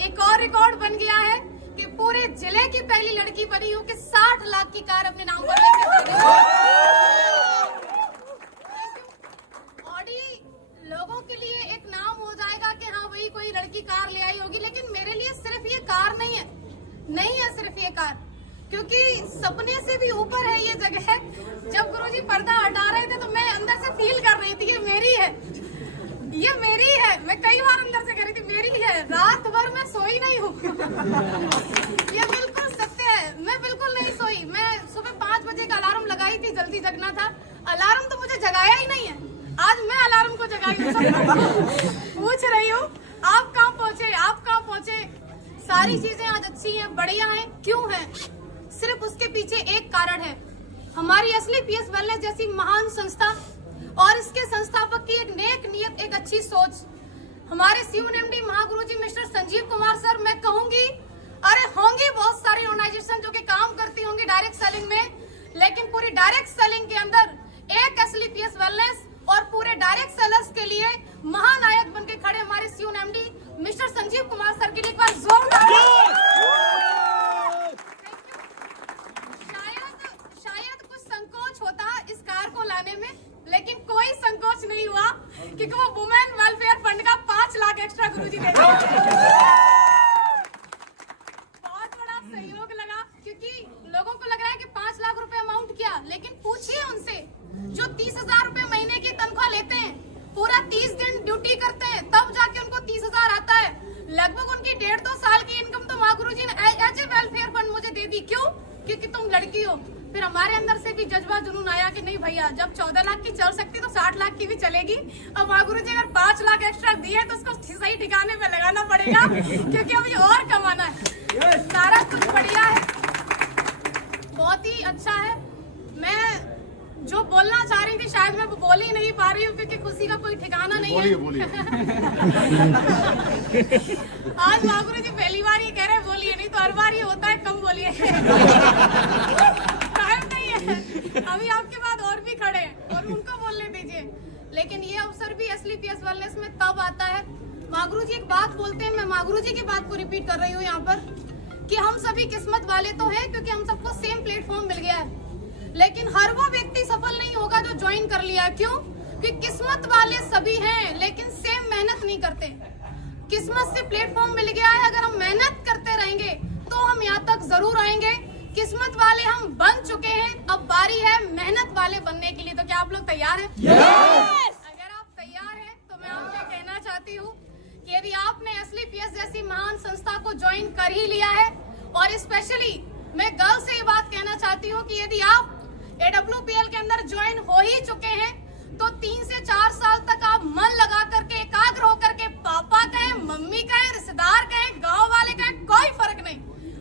एक और रिकॉर्ड बन गया है कि पूरे जिले की पहली लड़की बनी हूँ कि 60 लाख की कार अपने नाम पर लेके ऑडी लोगों के लिए एक नाम हो जाएगा कि हाँ वही कोई लड़की कार ले आई होगी, लेकिन मेरे लिए सिर्फ ये कार नहीं है सिर्फ ये कार, क्योंकि सपने से भी ऊपर है ये जगह है। जब गुरुजी पर्दा हटा रहे थे तो मैं अंदर से फील कर रही थी ये मेरी है। मैं कई बार अंदर से कह रही थी मेरी है। रात भर मैं सोई नहीं हूँ ये बिल्कुल सत्य है, मैं बिल्कुल नहीं सोई। मैं सुबह 5 बजे का अलार्म लगाई थी, जल्दी जगना था। अलार्म तो मुझे जगाया ही नहीं है, आज मैं अलार्म को जगाई हूँ। पूछ रही हूँ आप कहाँ पहुँचे। सारी चीजें आज अच्छी हैं, बढ़िया हैं। क्यों है? सिर्फ उसके पीछे एक कारण है, हमारी असली पीएस वेलनेस जैसी महान संस्था और इसके संस्थापक की एक नेक नियत, एक अच्छी सोच। हमारे CUNMD Mahaguruji mister Sanjeev Kumar sir, मैं कहूंगी अरे होंगी बहुत सारी ऑर्गेनाइजेशन जो कि काम करती होंगी डायरेक्ट सेलिंग में, लेकिन पूरी डायरेक्ट सेलिंग के अंदर एक असली पीएस वेलनेस और पूरे डायरेक्ट सेलर्स के लिए महानायक बन के खड़े हमारे CUNMD mister Sanjeev Kumar sir के लिए एक बार जोरदार। शायद कुछ संकोच होता इस कार को लाने में, लेकिन कोई संकोच नहीं हुआ क्योंकि वो वुमेन वेलफेयर फंड का 5 लाख एक्स्ट्रा गुरुजी दे दिए। बहुत बड़ा सहयोग लगा, क्योंकि लोगों को लग रहा है कि 5 लाख रुपए अमाउंट क्या, लेकिन पूछिए उनसे जो 30,000 रुपए महीने की तनख्वाह लेते हैं, पूरा 30 दिन ड्यूटी करते हैं, तब जाके उनको 30,000 आता है। लगभग उनकी 1.5-2 साल की इनकम तो माँ गुरुजी ने एज ए वेलफेयर फंड मुझे दे दी। क्यों? क्योंकि तुम लड़की हो। फिर हमारे अंदर से भी जज्बा जुनून आया कि नहीं भैया, जब 14 लाख की चल सकती तो 60 लाख की भी चलेगी। अब माँ गुरुजी अगर 5 लाख एक्स्ट्रा दिए तो उसको सही ठिकाने पे लगाना पड़ेगा क्योंकि अभी और कमाना है। सारा कुछ बढ़िया है, बहुत ही अच्छा है। मैं जो बोलना चाह रही थी शायद मैं बोल ही नहीं पा रही हूँ क्योंकि खुशी का कोई ठिकाना नहीं है। बोलिए। आज महागुरु जी पहली बार ये कह रहे हैं बोलिए, नहीं तो हर बार ये होता है कम बोलिए। टाइम नहीं है, अभी आपके बाद और भी खड़े हैं और उनको बोलने दीजिए। लेकिन ये अवसर भी असली पीएस वेलनेस में तब आता है। महागुरु जी एक बात बोलते हैं, मैं महागुरु जी की बात को रिपीट कर रही हूँ यहाँ पर, कि हम सभी किस्मत वाले तो हैं क्योंकि हम सबको सेम प्लेटफॉर्म मिल गया है, लेकिन हर वो व्यक्ति सफल नहीं होगा जो ज्वाइन कर लिया। क्यों? क्योंकि किस्मत वाले सभी हैं लेकिन सेम मेहनत नहीं करते। किस्मत से प्लेटफॉर्म मिल गया है, अगर हम मेहनत करते रहेंगे तो हम यहाँ तक जरूर आएंगे। किस्मत वाले हम बन चुके हैं, अब बारी है मेहनत वाले बनने के लिए। तो क्या आप लोग तैयार हैं? अगर आप तैयार हैं तो मैं आपसे कहना चाहती हूँ कि यदि आपने असली पीएस जैसी महान संस्था को ज्वाइन कर ही लिया है, और स्पेशली मैं गर्ल्स से ये बात कहना चाहती हूँ कि यदि आप AWPL के अंदर ज्वाइन हो ही चुके हैं तो 3 से 4 साल तक आप मन लगा करके, एकाग्र होकर के, पापा कहें, मम्मी कहें, रिश्तेदार कहें, गांव वाले कहें, कोई फर्क नहीं,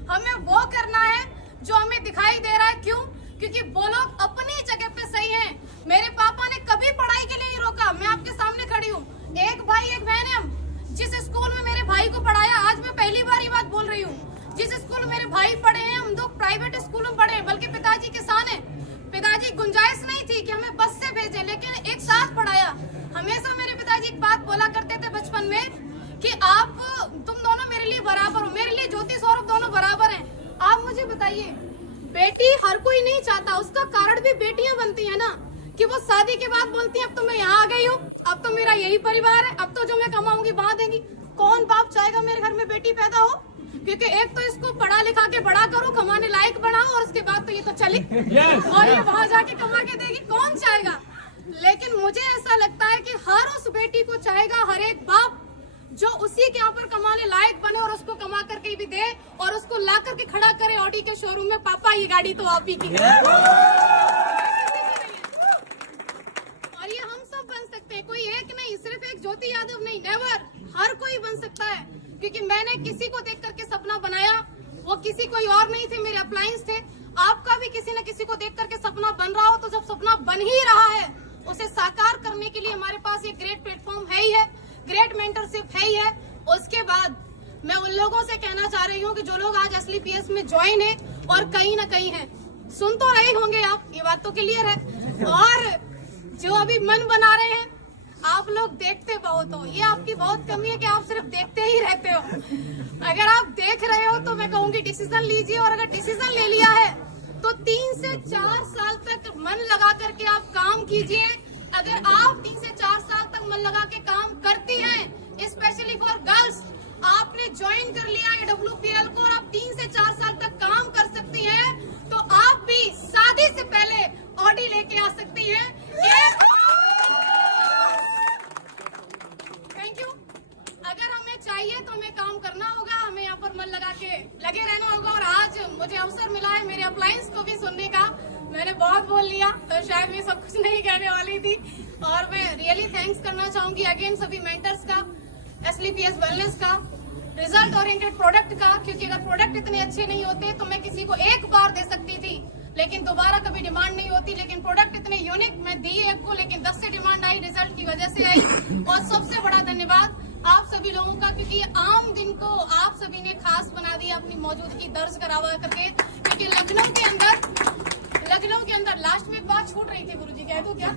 हमें वो करना है जो हमें दिखाई दे रहा है। क्यों? क्योंकि वो लोग अपनी जगह पे सही हैं। मेरे पापा ने कभी पढ़ाई के लिए नहीं रोका, मैं आपके सामने खड़ी हूँ। एक भाई एक बहन है, हम जिस स्कूल में मेरे भाई को पढ़ाया, आज मैं पहली बार ये बात बोल रही हूँ, जिस स्कूल में मेरे भाई पढ़े हैं, हम 2 प्राइवेट स्कूल में पढ़े हैं, बल्कि पिताजी किसान है। पिताजी गुंजाइश नहीं थी कि हमें बस से भेजें, लेकिन एक साथ पढ़ाया। हमेशा मेरे पिताजी एक बात बोला करते थे बचपन में कि आप तुम दोनों मेरे लिए बराबर हो, मेरे लिए ज्योति सौरभ दोनों बराबर हैं। आप मुझे बताइए, बेटी हर कोई नहीं चाहता, उसका कारण भी बेटियां बनती है ना, कि वो शादी के बाद बोलती है अब तो मैं यहाँ आ गई हूँ, अब तो मेरा यही परिवार है, अब तो जो मैं कमाऊंगी वहां देंगी। कौन बाप चाहेगा मेरे घर में बेटी पैदा हो? क्योंकि एक तो इसको पढ़ा लिखा के बड़ा करो, कमाने लायक बनाओ, और उसके बाद तो ये तो चली और ये वहां जाके कमा के देगी, कौन चाहेगा? लेकिन मुझे ऐसा लगता है कि हर उस बेटी को चाहेगा, हर एक बाप, जो उसी के यहाँ पर कमाने लायक बने और उसको कमा करके भी दे और उसको ला करके खड़ा करे ऑडी के शोरूम में, पापा ये गाड़ी तो आप ही की है। और ये हम सब बन सकते हैं, कोई एक नहीं, सिर्फ एक ज्योति यादव नहीं, नेवर, हर कोई बन सकता है। क्योंकि मैंने किसी को देख करके सपना बनाया, वो किसी कोई और नहीं थे, मेरे अपलायंस थे। आपका भी किसी न किसी को देख करके सपना बन रहा हो, तो जब सपना बन ही रहा है उसे साकार करने के लिए हमारे पास ये ग्रेट प्लेटफॉर्म है ही है, ग्रेट मेंटरशिप है ही है। उसके बाद मैं उन लोगों से कहना चाह रही हूँ कि जो लोग आज असली पीएस में ज्वाइन है और कहीं न कहीं है, सुन तो रहे होंगे आप, ये बात तो क्लियर है, और जो अभी मन बना रहे हैं, आप लोग देखते बहुत हो, ये आपकी बहुत कमी है कि आप सिर्फ देखते ही रहते हो। आप देख रहे हो तो मैं कहूंगी डिसीजन लीजिए, और अगर डिसीजन ले लिया है तो 3 से 4 साल तक मन लगा करके आप काम कीजिए। अगर आप 3 से 4 साल तक मन लगा के काम करती हैं, स्पेशली फॉर गर्ल्स, आपने ज्वाइन कर लिया है WPL को और आप 3 से 4 साल तक काम कर सकती हैं, तो आप भी शादी से पहले ऑडी लेके आ सकती हैं। Thank you. अगर हमें चाहिए तो हमें काम करना होगा, हमें यहाँ पर मन लगा के लगे रहना होगा। और आज मुझे अवसर मिला है मेरे अप्लायंस को भी सुनने का। मैंने बहुत बोल लिया तो शायद मैं सब कुछ नहीं कहने वाली थी, और मैं रियली थैंक्स करना चाहूंगी अगेन सभी मेंटर्स का, SLPS वेलनेस का, रिजल्ट ओरिएंटेड प्रोडक्ट का, क्योंकि अगर प्रोडक्ट इतने अच्छे नहीं होते तो मैं किसी को एक बार दे सकती थी लेकिन दोबारा कभी डिमांड नहीं होती। लेकिन प्रोडक्ट इतने यूनिक मैं दी एक को, लेकिन 10 से डिमांड आई, रिजल्ट की वजह से आई। और सबसे बड़ा धन्यवाद आप सभी लोगों का, क्योंकि आम दिन को आप सभी ने खास बना दिया अपनी मौजूदगी दर्ज करावा करके। क्योंकि लखनऊ के अंदर लास्ट में एक बात छूट रही थी, गुरुजी कह दूं क्या?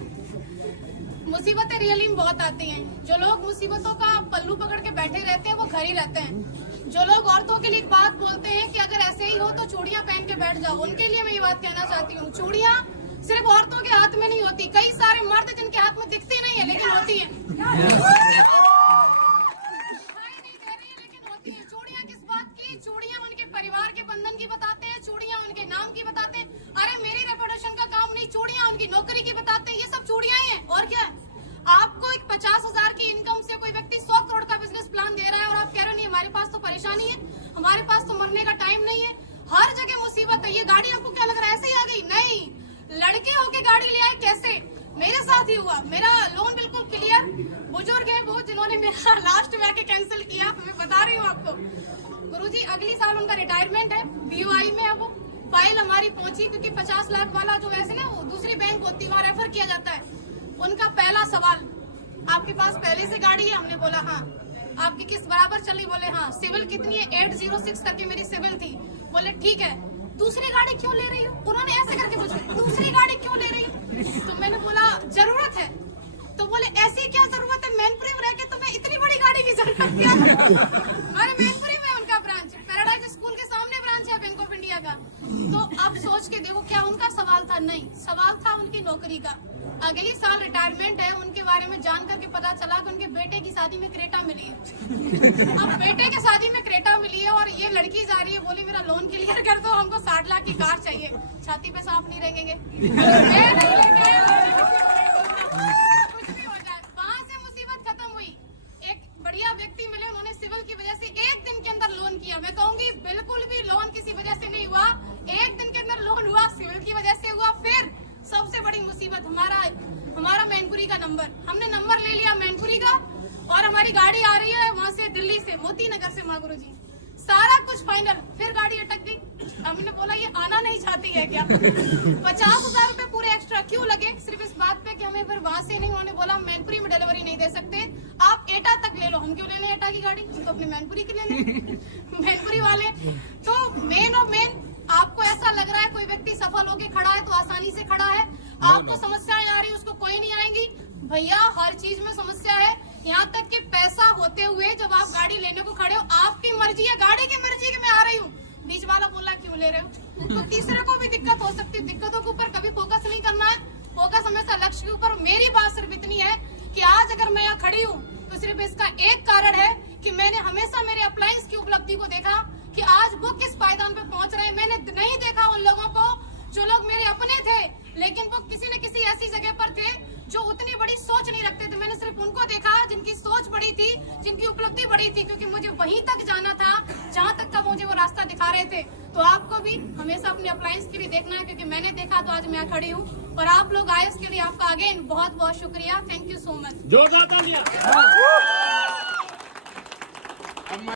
मुसीबतें रियली में बहुत आती हैं। जो लोग मुसीबतों का पल्लू पकड़ के बैठे रहते हैं वो घर ही रहते हैं। जो लोग औरतों के लिए एक बात बोलते हैं कि अगर ऐसे ही हो तो चूड़ियां पहन के बैठ जाओ, उनके लिए मैं ये बात कहना चाहती हूँ, चूड़ियां सिर्फ औरतों के हाथ में नहीं होती। कई सारे मर्द जिनके हाथ में दिखती नहीं है लेकिन होती है, लेकिन होती है। चूड़ियां किस बात की? चूड़ियां उनके परिवार के बंधन की बताते हैं, चूड़ियां उनके नाम की बताते हैं। अरे मेरी रेपुटेशन का काम नहीं, चूड़ियां उनकी नौकरी की बताते हैं। ये सब चूड़ियां ही है और क्या है? आपको एक 50,000 की इनकम से कोई व्यक्ति 100 करोड़ का बिजनेस प्लान दे रहा है और आप कह रहे हो नहीं हमारे पास तो परेशानी है, हमारे पास तो मरने का टाइम नहीं है, हर जगह मुसीबत है। ये गाड़ी आपको क्या लग रहा है ऐसे ही आ गई? नहीं, लड़के होके गाड़ी ले आए। कैसे? मेरे साथ ही हुआ। मेरा लोन बिल्कुल क्लियर, बुजुर्ग है वो जिन्होंने मेरा लास्ट में आके कैंसिल किया, मैं बता रही हूँ आपको। गुरुजी अगली साल उनका रिटायरमेंट है, BOI में है वो। फाइल हमारी पहुंची क्योंकि 50 लाख वाला जो वैसे ना वो दूसरी बैंक होती है वहाँ रेफर किया जाता है। उनका पहला सवाल, आपके पास पहले से गाड़ी है? हमने बोला हाँ। आपकी किस्त बराबर चली? बोले हाँ। सिविल कितनी है? 806 करके मेरी सिविल थी। बोले ठीक है, दूसरी गाड़ी क्यों ले रही हो? उन्होंने ऐसे करके पूछा, दूसरी गाड़ी क्यों ले रही हो? तो मैंने बोला जरूरत है। तो बोले ऐसी क्या जरूरत है, मैनपुरी में रह के तुम्हें इतनी बड़ी गाड़ी की जरूरत क्या? अरे मैनपुरी में उनका ब्रांच, पैराडाइज स्कूल के सामने ब्रांच है बैंक ऑफ इंडिया का। तो अब सोच के देखो, क्या उनका सवाल था? नहीं, सवाल था उनकी नौकरी का। अगली साल रिटायरमेंट है, उनके बारे में जान करके पता चला कि उनके बेटे की शादी में क्रेटा मिली है। अब बेटे की शादी में क्रेटा मिली है और ये लड़की जा रही है, बोली मेरा लोन क्लियर कर दो, हमको 60 लाख की कार चाहिए। छाती पे सांप नहीं रहेंगे, कुछ भी हो जाए। वहां से मुसीबत खत्म हुई। एक बढ़िया व्यक्ति मिले, उन्होंने सिविल की वजह से 1 दिन के अंदर लोन किया। मैं कहूंगी बिल्कुल भी लोन किसी वजह से नहीं हुआ, 1 दिन के अंदर लोन हुआ, सिविल की वजह से हुआ। फिर सबसे बड़ी मुसीबत हमारा मैनपुरी का नंबर, हमने नंबर ले लिया मैनपुरी का और हमारी गाड़ी आ रही है वहां से, दिल्ली से, मोती नगर से। माँ गुरुजी सारा कुछ फाइनल, फिर गाड़ी अटक गई। हमने बोला ये आना नहीं चाहती है क्या? 50,000 रुपए पूरे एक्स्ट्रा क्यों लगे? सिर्फ इस बात पे कि हमें फिर वहां से नहीं, उन्होंने बोला मैनपुरी में डिलीवरी नहीं दे सकते, आप एटा तक ले लो। हम क्यों ले लें एटा की गाड़ी, हम तो अपने मैनपुरी की ले लें। मैनपुरी वाले तो मेन आपको ऐसा लग रहा है कोई व्यक्ति सफल होके खड़ा है तो आसानी से खड़ा है, आपको समस्याएं आ रही, उसको कोई नहीं आएंगी। भैया हर चीज में समस्या है, यहाँ तक कि पैसा होते हुए जब आप गाड़ी लेने को खड़े हो, आपकी मर्जी है, गाड़ी की मर्जी की मैं आ रही हूँ, बीच वाला बोला क्यों ले रहे हो? तो तीसरे को भी दिक्कत हो सकती है। दिक्कतों के ऊपर कभी फोकस नहीं करना है, फोकस हमेशा लक्ष्य के ऊपर। मेरी बात सिर्फ इतनी है कि आज अगर मैं यहाँ खड़ी हूँ तो सिर्फ इसका एक कारण है कि मैंने हमेशा मेरे अप्लायंस की उपलब्धि को देखा कि आज वो किस पायदान पे पहुंच रहे हैं। मैंने नहीं देखा उन लोगों को जो लोग मेरे अपने थे लेकिन वो किसी न किसी ऐसी जगह पर थे जो उतनी बड़ी सोच नहीं रखते थे। मैंने सिर्फ उनको देखा जिनकी सोच बड़ी थी, जिनकी उपलब्धि बड़ी थी, क्योंकि मुझे वहीं तक जाना था जहां तक का मुझे वो रास्ता दिखा रहे थे। तो आपको भी हमेशा अपने अप्लायंस के लिए देखना है, क्योंकि मैंने देखा तो आज मैं खड़ी हूँ और आप लोग आए उसके लिए आपका अगेन बहुत बहुत शुक्रिया। Thank you so much.